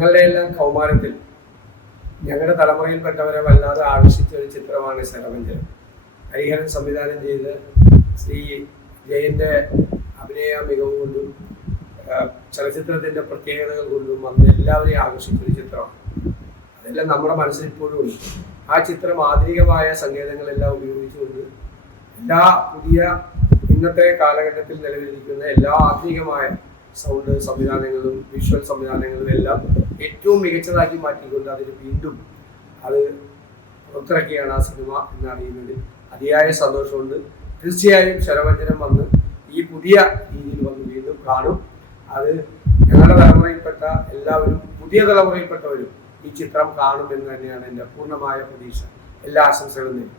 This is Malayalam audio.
ഞങ്ങളുടെ എല്ലാം കൗമാരത്തിൽ ഞങ്ങളുടെ തലമുറയിൽപ്പെട്ടവരെ വല്ലാതെ ആകർഷിച്ച ഒരു ചിത്രമാണ് ശരവഞ്ചനം. ഹരിഹരൻ സംവിധാനം ചെയ്ത് ശ്രീ ജയന്റെ അഭിനയ മികവ് കൊണ്ടും ചലച്ചിത്രത്തിന്റെ പ്രത്യേകതകൾ കൊണ്ടും അന്ന് എല്ലാവരെയും ആകർഷിച്ചൊരു ചിത്രമാണ്. അതെല്ലാം നമ്മുടെ മനസ്സിൽ ഇപ്പോഴും ഉണ്ട്. ആ ചിത്രം ആധുനികമായ സങ്കേതങ്ങളെല്ലാം ഉപയോഗിച്ചുകൊണ്ട് എല്ലാ പുതിയ ഇന്നത്തെ കാലഘട്ടത്തിൽ നിലവിലിരിക്കുന്ന എല്ലാ ആധുനികമായ സൗണ്ട് സംവിധാനങ്ങളും വിഷ്വൽ സംവിധാനങ്ങളും എല്ലാം ഏറ്റവും മികച്ചതാക്കി മാറ്റിക്കൊണ്ട് അതിന് വീണ്ടും അത് പുറത്തിറക്കിയാണ് ആ സിനിമ എന്നറിയുന്നതിൽ അതിയായ സന്തോഷമുണ്ട്. തീർച്ചയായും ശരവഞ്ചനം വന്ന് ഈ പുതിയ രീതിയിൽ വന്ന് വീണ്ടും കാണും. അത് ഞങ്ങളുടെ തലമുറയിൽപ്പെട്ട എല്ലാവരും പുതിയ തലമുറയിൽപ്പെട്ടവരും ഈ ചിത്രം കാണുമെന്ന് തന്നെയാണ് എൻ്റെ പൂർണ്ണമായ പ്രതീക്ഷ. എല്ലാ ആശംസകളും നേരും.